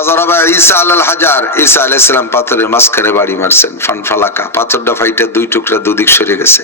ঈসা আলাল হাজার। ঈসা সালাম পাথরের মাঝখানে বাড়ি মারছেন, ফানফালাকা। পাথরটা ফাইটা দুই টুকরা দুদিক সরে গেছে।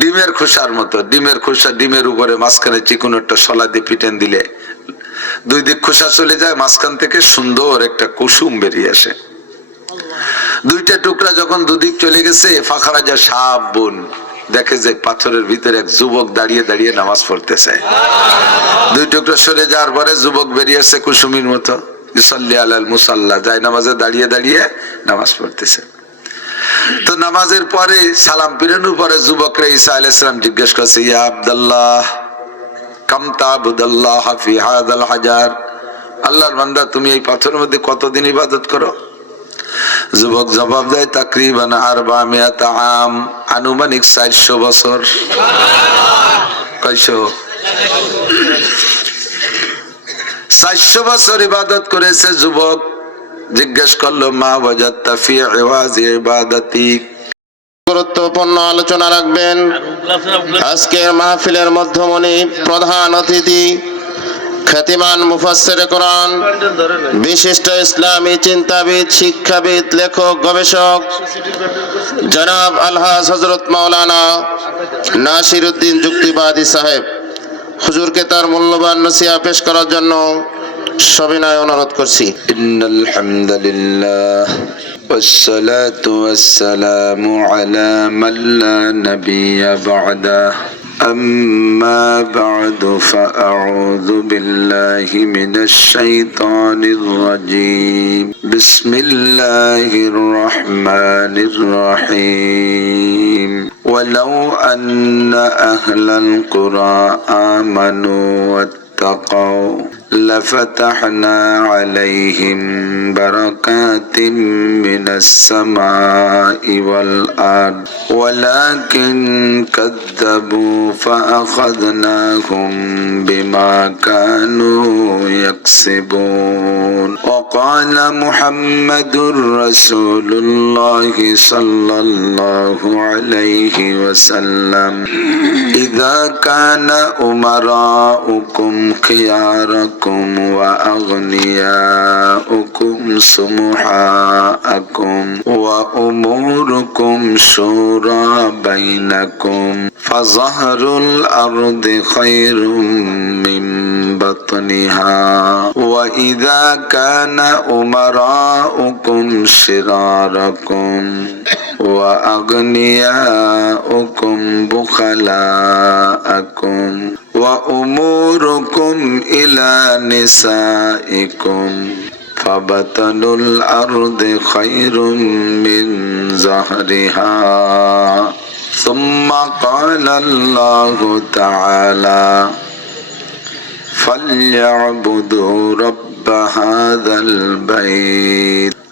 ডিমের খোসার মতো, ডিমের খোসা ডিমের উপরে মাঝখানে চিকুন একটা শলা দিয়ে পিটেন দিলে দুই দিক খোসা চলে যায়, মাঝখান থেকে সুন্দর একটা কুসুম বেরিয়ে আসে। দুইটা টুকরা যখন দুদিক চলে গেছে ফাঁকড়া যা সাপ বোন দেখে যে পাথরের ভিতরে এক যুবক দাঁড়িয়ে দাঁড়িয়ে নামাজ পড়তেছে। দুই টুকরা সরে যাওয়ার পরে যুবক বেরিয়ে আসছে কুসুমির মতো। ইসল্লি আলাল মুসাল্লা যায় নামাজে দাঁড়িয়ে দাঁড়িয়ে নামাজ পড়তেছে। তো নামাজের পরে সালাম পিরানোর পরে যুবকরা ঈসা আলাইহিসসালাম জিজ্ঞেস করছে, ইয়া আব্দুল্লাহ, কাম তাবুদাল্লাহ ফি হাদাল হাজার, আল্লাহর বান্দা, তুমি এই পাথরের মধ্যে কতদিন ইবাদত করো? যুবক জবাব দেয়, তাকরিবান আরবা মিয়াত আম, আনুমানিক চারশো বছর। কয়শো? চারশো বছর ইবাদত করেছে যুবক। জিজ্ঞেস করল, মা বাজাত্তা ফি ইওয়াজি ইবাদাতি? গুরুত্বপূর্ণ আলোচনা রাখবেন। আজকের মাহফিলের মধ্যমণি প্রধান অতিথি, খ্যাতিমান মুফাসসির কোরআন, বিশিষ্ট ইসলামী চিন্তাবিদ, শিক্ষাবিদ, লেখক, গবেষক, জনাব আলহাজ হজরত মাওলানা নাসির উদ্দিন যুক্তিবাদী সাহেব। হুজুরকে তার মূল্যবান নসিয়া পেশ করার জন্য সবিনয় অনুরোধ করছি إن الحمد لله والصلاة والسلام على من لا نبي بعده أما بعد فأعوذ بالله من الشيطان الرجيم. بسم الله الرحمن الرحيم. ولو أن أهل القرى آمنوا واتقوا لفتحنا عليهم بركات من السماء والأرض ولكن كذبوا فأخذناهم بما كانوا يكسبون. وقال محمد رسول الله صلى الله عليه وسلم إذا كان أمراؤكم خياركم وأغنياؤكم سمحاءكم وأموركم شورى بينكم فظهر الأرض خير من بطنها وإذا كان أمراؤكم شراركم وأغنياؤكم بخلاءكم وأموركم إلى نسائكم فبطن الأرض خير من زهرها ثم قال الله تعالى فليعبدوا رب هذا البيت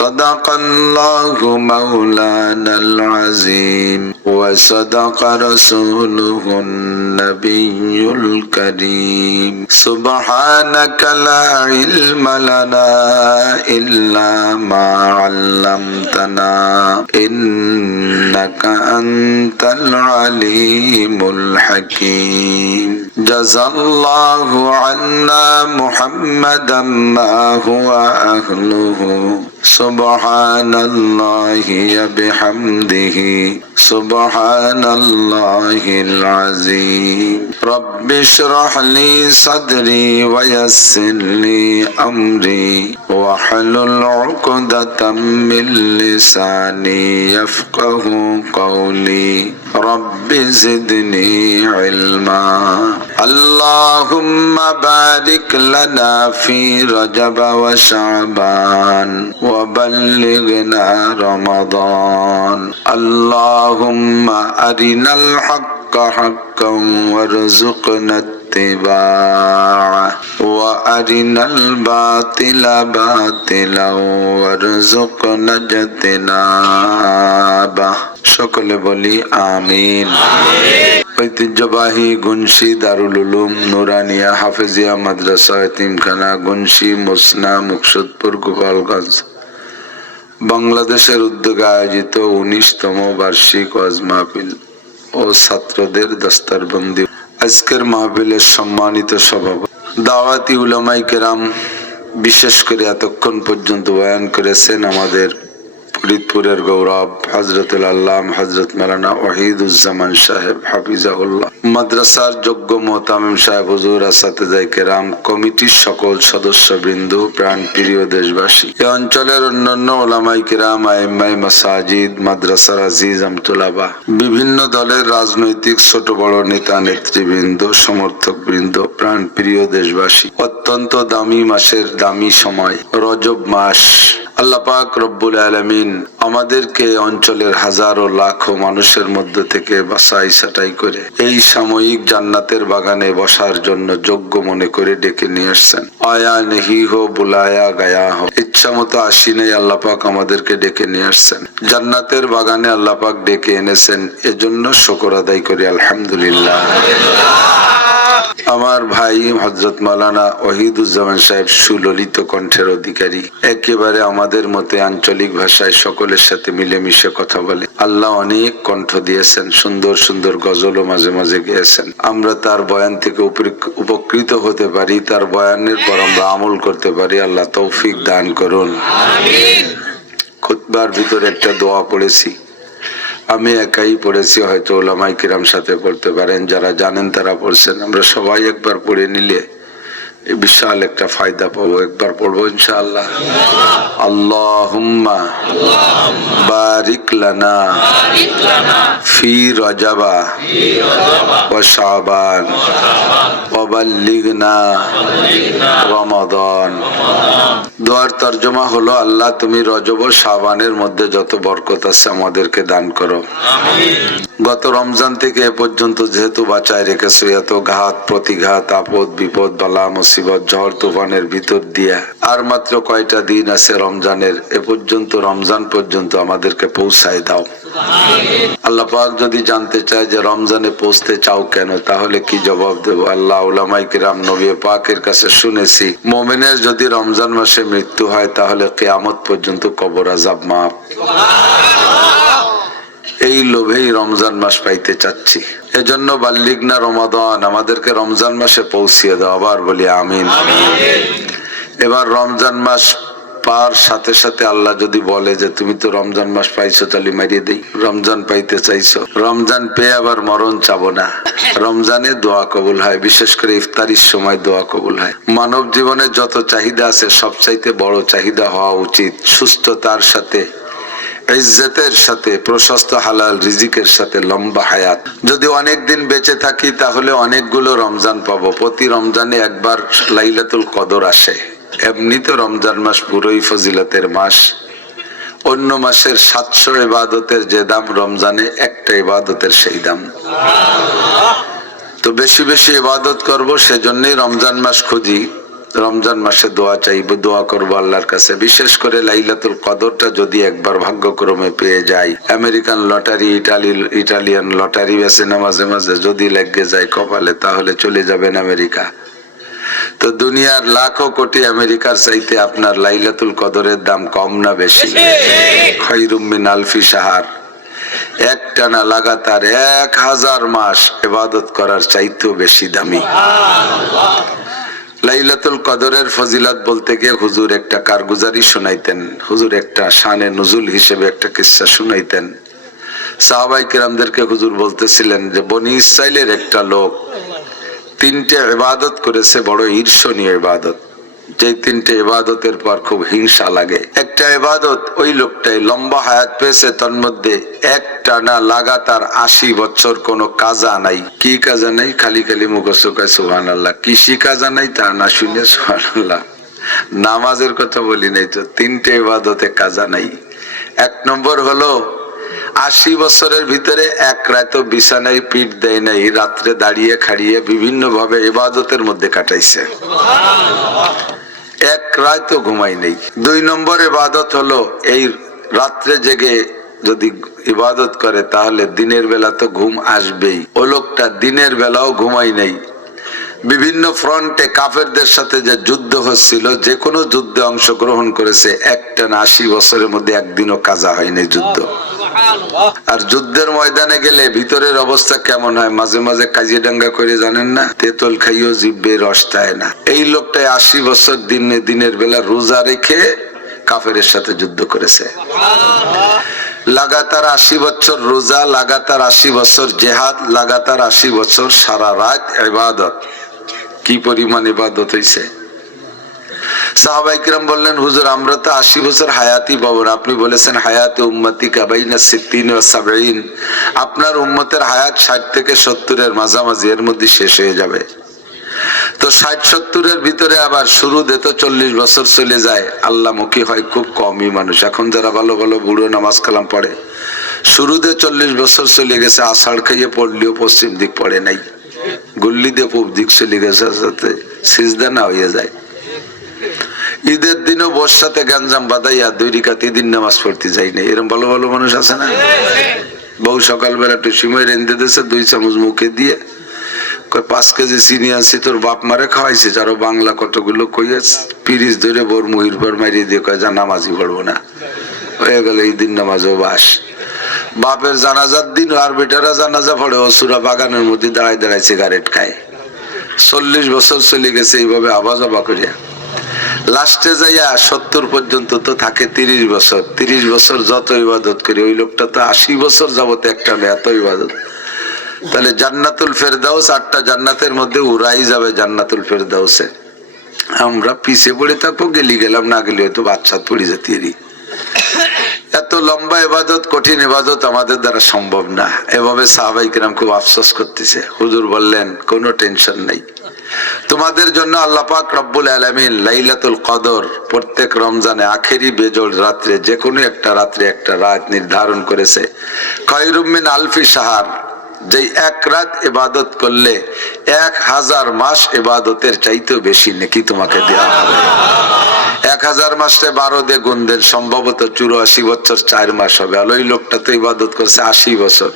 صدق الله مولانا العظيم وصدق رسوله النبي الكريم. سبحانك لا علم لنا إلا ما علمتنا إنك أنت العليم الحكيم. جزى الله عنا محمدا ما هو أهله. سبحان الله بحمده. سبحان الله العظيم رب اشرح لي صدري ويسر لي أمري واحلل عقدة من لساني يفقه قولي رب زدني علما. اللهم بارك لنا في رجب وشعبان وبلغنا رمضان. اللهم أرنا الحق حقا وارزقنا اتباعه. وأرنا الباطل باطلا وارزقنا اجتنابه. সকলে বলি আমিন। ঐতিহ্যবাহী গুনশি দারুল উলুম, নুরানিয়া, হাফেজিয়া মাদ্রাসা, এতিমখানা গুনশি মুসনা, মুকসুদপুর, গোপালগঞ্জ। বাংলাদেশের উদ্যোগে আয়োজিত উনিশতম বার্ষিক ওয়াজ মাহফিল ও ছাত্রদের দস্তারবন্দি। আজকের মাহফিলের সম্মানিত সভাপতি। দাওয়াতি উলামাই কেরাম, বিশেষ করে এতক্ষণ পর্যন্ত বয়ান করেছেন আমাদের ফরিদপুরের গৌরব হজরতুল আল্লাহ হজরত মালানা ওয়াহিদুজ্জামান সাহেব হাফিজাউল্লাহ মাদ্রাসার যোগ্য মোহতামিম সাহেব হুজুর আসাতেজাই কেরাম, কমিটির সকল সদস্য বৃন্দ প্রাণ প্রিয় দেশবাসী। এ অঞ্চলের অন্যান্য ওলামাই কেরাম আইমাই মাসাজিদ, মাদ্রাসার আজিজ, আমতুলাবা, বিভিন্ন দলের রাজনৈতিক ছোট বড় নেতা, নেতৃবৃন্দ সমর্থক বৃন্দ প্রাণ প্রিয় দেশবাসী। অত্যন্ত দামি মাসের দামি সময়, রজব মাস। আল্লাহ পাক রব্বুল আলমিন আমাদেরকে অঞ্চলের হাজারো লাখো মানুষের মধ্যে থেকে বাসাই সাটাই করে এই সাময়িক জান্নাতের বাগানে বসার জন্য যোগ্য মনে করে ডেকে নিয়ে আসছেন। আয়া নেহি হো, বুলায়া গায়া হো। ইচ্ছা মতো আসি নেই, আল্লাহ পাক আমাদেরকে ডেকে নিয়ে আসছেন। জান্নাতের বাগানে আল্লাহ পাক ডেকে এনেছেন, এজন্য শকর আদায় করি, আলহামদুলিল্লাহ। আমার ভাই হজরত মালানা ওহিদুজ্জামান সাহেব সুললিত কণ্ঠের অধিকারী। একেবারে আমাদের মতে আঞ্চলিক ভাষায় সকলের সাথে মিলেমিশে কথা বলে। আল্লাহ অনেক কণ্ঠ দিয়েছেন সুন্দর সুন্দর গজলও মাঝে মাঝে গেয়েছেন। আমরা তার বয়ান থেকে উপকৃত হতে পারি তার বয়ানের পর আমরা আমল করতে পারি। আল্লাহ তৌফিক দান করুন। খুতবার ভিতরে একটা দোয়া পড়েছি। আমি একাই পড়েছি, হয়তো ওলামাই কিরাম সাথে পড়তে পারেন, যারা জানেন তারা পড়ছেন। আমরা সবাই একবার পড়ে নিলে বিশাল একটা ফায়দা পাবো, একবার পড়ব ইনশাআল্লাহ। আল্লাহুম্মা হলো, আল্লাহ তুমি রজব ও মধ্যে যত বরকত আছে আমাদেরকে দান করো। গত রমজান থেকে এ পর্যন্ত যেহেতু বাঁচায় রেখেছো, এত ঘাত, প্রতিঘাত, আপদ, বিপদ, বালা, মুসিবত, ঝড়, তুফানের ভিতর দিয়া আর মাত্র কয়টা দিন আছে রমজানের, এ পর্যন্ত, রমজান পর্যন্ত আমাদেরকে পৌঁছায় দাও। আল্লাহ যদি জানতে চায় যে রমজানে পৌঁছতে চাও কেন তাহলে কি জবাব দেব? আল্লাহ উলামাই কিরাম নবী পাকের কাছে শুনেছি মোমেনের যদি রমজান মাসে মৃত্যু হয় তাহলে কেয়ামত পর্যন্ত কবর আজাব মাপ এই লোভেই রমজান মাস পাইতে চাচ্ছি। এজন্য বাল্লিগনা রমাদান আমাদেরকে রমজান মাসে পৌঁছিয়ে দাও আবার বলি আমিন। এবার রমজান মাস পার সাথে সাথে আল্লাহ যদি বলে যে তুমি তো রমজান মাস পাইছো, তাহলে মারিয়ে দেই। রমজান পাইতে চাইছো। রমজান পেয়ে আবার মরণ চাবো না। রমজানে দোয়া কবুল হয়, বিশেষ করে ইফতারির সময় দোয়া কবুল হয়। মানব জীবনে যত চাহিদা আছে, সবচাইতে বড় চাহিদা হওয়া উচিত সুস্থতার সাথে, ইজ্জতের সাথে, প্রশস্ত হালাল রিজিকের সাথে লম্বা হায়াত। যদি অনেক দিন বেঁচে থাকি, তাহলে অনেকগুলো রমজান পাবো। প্রতি রমজানে একবার লাইলাতুল কদর আসে। এমনিতে রমজান মাস পুরোই ফজিলতের মাস। অন্য মাসের সাতশো ইবাদতের যে দাম, রমজানে একটা ইবাদতের সেই দাম। তো বেশি বেশি ইবাদত করব, সেজন্যই রমজান মাস খুঁজি। রমজান মাসে দোয়া চাইব, দোয়া করব আল্লাহর কাছে। বিশেষ করে লাইলাতুল কদরটা যদি একবার ভাগ্যক্রমে পেয়ে যাই। American lottery, Italy, Italian lottery বেছে না মাঝে মাঝে যদি লেগে যায় কপালে, তাহলে চলে যাবেন আমেরিকা। তো দুনিয়ার লাখো কোটি আমেরিকার চাইতে আপনার লাইলাতুল কদরের দাম কম না বেশি? খৈরুম মিন আলফি সাহার এক টানা লাগাতার এক হাজার মাস এবাদত করার চাইতেও বেশি দামি। লাইলাতুল কদরের ফজিলাত বলতে গিয়ে হুজুর একটা কারগুজারি শোনাইতেন, হুজুর একটা শানে নজুল হিসেবে একটা কিস্সা শুনাইতেন। সাহাবাই কিরামদেরকে হুজুর বলতেছিলেন যে, বনি ইসরাইলের একটা লোক তিনটে ইবাদত করেছে, বড় ঈর্ষণীয় ইবাদত। যে তিনটে ইবাদতের পর খুব হিংসা লাগে। একটা ইবাদত ওই লোকটাই লম্বা হায়াত পেয়েছে, তার মধ্যে এক টানা লাগাতার আশি বছর কোনো কাজা নাই। কি কাজা নাই? খালি খালি মুখোশোকায় সুহান আল্লাহ কৃষি কাজা নাই তা না শুনে সুহান আল্লাহ নামাজের কথা বলি নাই তো, তিনটে ইবাদতে কাজা নাই। এক নম্বর হলো আশি বছরের ভিতরে এক রাত বিছানায় পিঠ দেয় নাই, রাত্রে দাঁড়িয়ে খাড়িয়ে বিভিন্ন ভাবে ইবাদতের মধ্যে কাটাইছে। এক রাত ঘুমাই নেই। দুই নম্বর ইবাদত হলো, এই রাত্রে জেগে যদি ইবাদত করে, তাহলে দিনের বেলা তো ঘুম আসবেই। ও লোকটা দিনের বেলাও ঘুমাই নেই। বিভিন্ন ফ্রন্টে কাফেরদের সাথে যে যুদ্ধ হচ্ছিল, যে কোনো যুদ্ধে অংশগ্রহণ করেছে, একটা না আশি বছরের মধ্যে একদিনও কাজা হয়নি যুদ্ধ। আর যুদ্ধের ময়দানে গেলে ভিতরের অবস্থা কেমন হয়? মাঝে মাঝে কাজিয়ে ডাঙ্গা করে জানেন না তেতল খাইও জিব্বে রস দেয় না। এই লোকটাই আশি বছর দিনে দিনের বেলা রোজা রেখে কাফেরের সাথে যুদ্ধ করেছে। লাগাতার আশি বছর রোজা লাগাতার আশি বছর জেহাদ লাগাতার আশি বছর সারা রাত ইবাদত। কি পরিমাণ ইবাদত হইছে? সাহাবাইকরাম বললেন, হুজুর, আমরা তো আশি বছর হায়াতি পাবো না। আপনি বলেছেন, হায়াতে উম্মতি কাবাইনা সিদ্দিন ও সাবাইন আপনার উম্মতের হায়াত ষাট থেকে সত্তরের মাঝামাঝি, এর মধ্যে শেষ হয়ে যাবে। তো ষাট সত্তরের ভিতরে আবার শুরুতে তো চল্লিশ বছর চলে যায়। আল্লাহ মুখী হয় খুব কমই মানুষ। এখন যারা ভালো ভালো বুড়ো নামাজ কালাম পড়ে, শুরুতে চল্লিশ বছর চলে গেছে, আষাঢ় খাইয়ে পড়লেও পশ্চিম দিক পড়ে নাই। গুল্লি দিয়ে পূব দিক চলে গেছে সিজদা না হয়ে যায়। দিনও বর্ষাতে গাঞ্জাম বাদাইয়া দুই রিকাত ঈদিন নামাজ পড়তে যাই না এরকম ভালো ভালো মানুষ আছে না? বউ সকালবেলা একটু সিময় রেঁধে দিয়েছে, দুই চামচ মুখে দিয়ে। পাঁচ কেজি চিনি আনছি, তোর বাপ মারে খাওয়াইছে, যারো বাংলা কতগুলো কইয়া ধরে বোর মুহির পর মারিয়ে দিয়ে কয়, যা নামাজই পড়ব না। হয়ে গেল এই দিন নামাজও বাস। বাপের জানাজার দিন আর বেটারা জানাজা পড়ে অসুরা বাগানের মধ্যে দাঁড়ায় দাঁড়ায় সিগারেট খায়। চল্লিশ বছর চলে গেছে, এইভাবে আবাজ আবা করিয়া লাস্টে যাইয়া সত্তর পর্যন্ত তো থাকে তিরিশ বছর। তিরিশ বছর যত ইবাদত করি, ওই লোকটা তো আশি বছর যাবত একটা এত ইবাদত। তাহলে জান্নাতুল ফেরদাউস আটটা জান্নাতের মধ্যে উড়াই যাবে জান্নাতুল ফেরদাউসে। আমরা পিছিয়ে পড়ে থাকব, গেলি গেলাম, না গেলে হয়তো বাচ্চা পড়ে যেতে। এত লম্বা এবাদত কঠিন এবাদত আমাদের দ্বারা সম্ভব না। এভাবে সাহাবাই কিরাম খুব আফসোস করতেছে। হুজুর বললেন, কোনো টেনশন নাই। তোমাদের জন্য আল্লাহ পাক রব্বুল আলামিন লাইলাতুল কদর, প্রত্যেক রমজানে আখেরি বেজোড় রাত্রে যে কোনো একটা রাত্রে একটা রাত নির্ধারণ করেছে। খয়রুমিন আলফি সাহার যে এক রাত ইবাদত করলে এক হাজার মাস ইবাদতের চাইতেও বেশি নাকি তোমাকে দেওয়া হবে। এক হাজার মাসে বারো দিয়ে গুণ সম্ভবত চুরাশি বছর চার মাস হবে। আর ওই লোকটা তো ইবাদত করছে আশি বছর।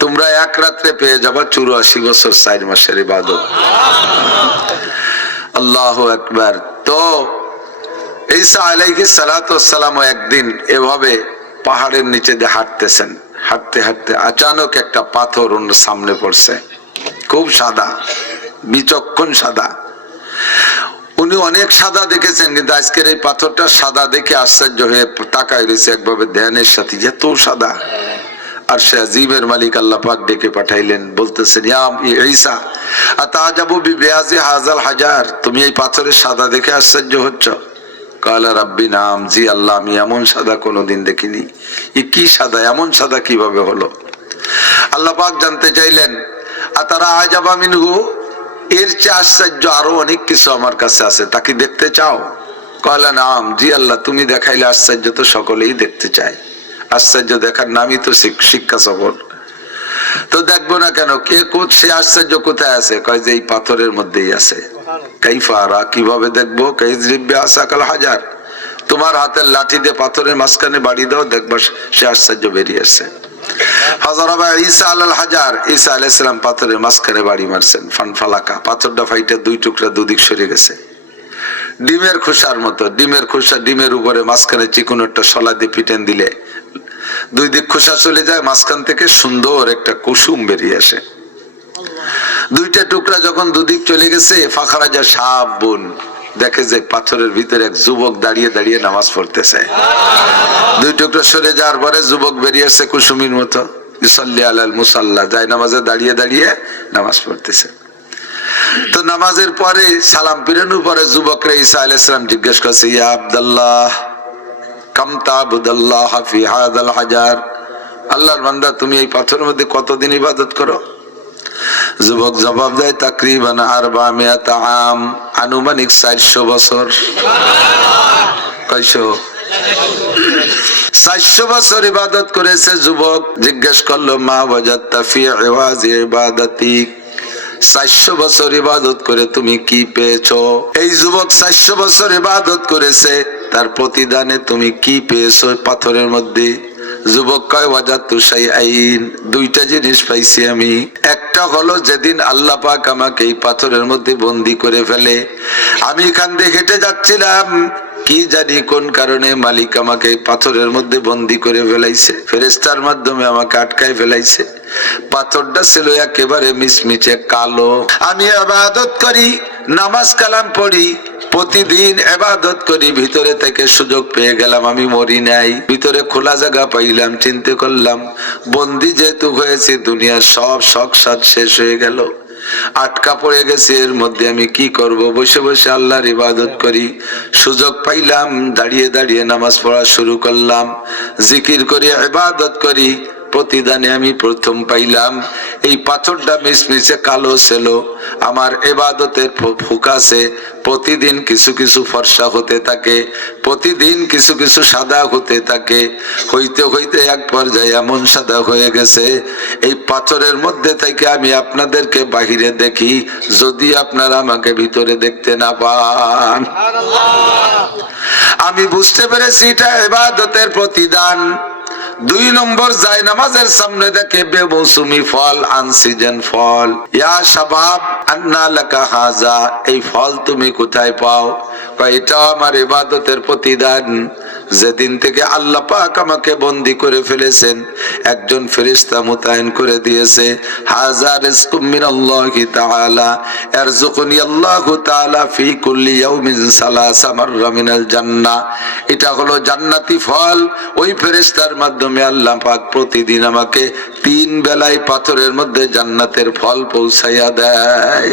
তোমরা এক রাত্রে পেয়ে যাবা চুরাশি বছর চার মাসের ইবাদত। আল্লাহ একবার তো ঈসা আলাইহি সালাম একদিন এভাবে পাহাড়ের নিচে দিয়ে হাঁটতেছেন। হাঁটতে হাঁটতে আচানক একটা পাথর ওনার সামনে পড়ছে। খুব সাদা, বিচক্ষণ সাদা। উনি অনেক সাদা দেখেছেন, কিন্তু আজকের এই পাথরটা সাদা দেখে আশ্চর্য হয়ে তাকায় রয়েছে একভাবে ধ্যানের সাথে। এত সাদা। আর সে আজিমের মালিক আল্লাহ পাক ডেকে পাঠাইলেন। বলতেছেন, ইয়া ঈসা, আতাজাবু বিবিয়াজি হাজাল হাজার, তুমি এই পাথরের সাদা দেখে আশ্চর্য হচ্ছ? কালা রাব্বি, নাম, জি আল্লাহ, আমি এমন সাদা কোনোদিন দেখিনি। এ কি সাদা, এমন সাদা কীভাবে হলো? আল্লাহ পাক জানতে চাইলেন আর তারা আজাবা মিনহু, এর চেয়ে আশ্চর্য আরও অনেক কিছু আমার কাছে আছে তাকে দেখতে চাও? কয়লা নাম, জি আল্লাহ, তুমি দেখাইলে আশ্চর্য তো সকলেই দেখতে চায়। আশ্চর্য দেখার নামই তো শিক্ষা সফর তো দেখব না কেন, কে সে আশ্চর্য কোথায় আছে? কয় যে এই পাথরের মধ্যেই আছে। কাইফারা কীভাবে দেখব? আসাকাল হাজার। তোমার হাতের লাঠি দিয়ে পাথরের মাঝখানে বাড়ি দাও, দেখব সে আশ্চর্য বেরিয়ে আসছে। ডিমের খোসার মতো, ডিমের খোসা ডিমের উপরে মাঝখানে চিকুন একটা সলা দিয়ে পিটেন দিলে দুই দিক খোসা চলে যায়, মাঝখান থেকে সুন্দর একটা কুসুম বেরিয়ে আসে। দুইটা টুকরা যখন দুদিক চলে গেছে ফাঁকারা যা সাপ বোন দেখে যে পাথরের ভিতরে এক যুবক দাঁড়িয়ে দাঁড়িয়ে নামাজ পড়তেছে। দুই টুকরা সরে যাওয়ার পরে যুবক বেরিয়ে আসছে কুসুমির মতো। ইসল্লি আলাল মুসাল্লা, যায় নামাজে দাঁড়িয়ে দাঁড়িয়ে নামাজ পড়তেছে। তো নামাজের পরে সালাম পিরানোর পরে যুবকরা ঈসা আলাইহিসসালাম জিজ্ঞেস করছে, ইয়া আব্দুল্লাহ হাদাল আল্লাহর বান্দা, তুমি এই পাথরের মধ্যে কতদিন ইবাদত করো? যুবক জবাব দেয়, তাকরিবান মিয়াত আম, আনুমানিক চারশো বছর। কয়শো? ইবাদত জিজ্ঞেস মা ইবাদত। তুমি কি পেয়েছ? এই যুবক চারশো বছর ইবাদত করেছে তার প্রতিদানে তুমি কি পেয়েছ পাথরের মধ্যে? যুবক কয় ওয়াজাত তুষাই আইন দুইটা জিনিস পাইছি আমি। একটা হলো, যেদিন আল্লাহ পাক আমাকে এই পাথরের মধ্যে বন্দি করে ফেলে, আমি এখান দিয়ে হেঁটে যাচ্ছিলাম। কি জানি কোন কারণে মালিক আমাকে পাথরের মধ্যে বন্দি করে ফেলাইছে। ফেরেস্তার মাধ্যমে আমাকে আটকায় ফেলাইছে। পাথরটা ছিল একেবারে মিচমিচে কালো। আমি আবাদত করি, নামাজ কালাম পড়ি প্রতিদিন এবাদত করি, ভিতরে থেকে সুযোগ পেয়ে গেলাম, আমি মরি নাই। ভিতরে খোলা জায়গা পাইলাম, চিন্তা করলাম, বন্দি যেহেতু হয়েছে দুনিয়ার সব শখ সাদ শেষ হয়ে গেল। আটকা পড়ে গেছে, এর মধ্যে আমি কি করব? বসে বসে আল্লাহর ইবাদত করি। সুযোগ পাইলাম, দাঁড়িয়ে দাঁড়িয়ে নামাজ পড়া শুরু করলাম। জিকির করি, ইবাদত করি। প্রতিদানে আমি প্রথম পাইলাম। এই পাথরটা মিশমিশে কালো ছিল। আমার এবাদতের ফুকাসে প্রতিদিন কিছু কিছু ফর্সা হতে থাকে প্রতিদিন কিছু কিছু সাদা হতে থাকে। হইতে হইতে এক পর্যায়ে এমন সাদা হয়ে গেছে এই পাথরের মধ্যে থেকে আমি আপনাদেরকে বাহিরে দেখি যদি আপনারা আমাকে ভিতরে দেখতে না পান। আমি বুঝতে পেরেছি এটা এবাদতের প্রতিদান। দুই নম্বর যায় নামাজের সামনে দেখে বেমৌসুমি ফল, আনসিজন ফল। ইয়া সাবাব আন্না লাকা হাজা, এই ফল তুমি কোথায় পাও? এটা আমার ইবাদতের প্রতিদান। যেদিন থেকে আল্লাহ পাক আমাকে বন্দি করে ফেলেছেন, একজন ফেরেশতা মোতায়েন করে দিয়েছে হাজার রিজকুম মিনাল্লাহি তাআলা, ইয়ারযুকুনি আল্লাহু তাআলা ফি কুল্লি ইয়াউমিন সালাসা মাররা মিনাল জান্নাহ। এটা হলো জান্নাতি ফল। ওই ফেরেশতার মাধ্যমে আল্লাহ পাক প্রতিদিন আমাকে তিন বেলায় পাথরের মধ্যে জান্নাতের ফল পৌঁছাইয়া দেয়।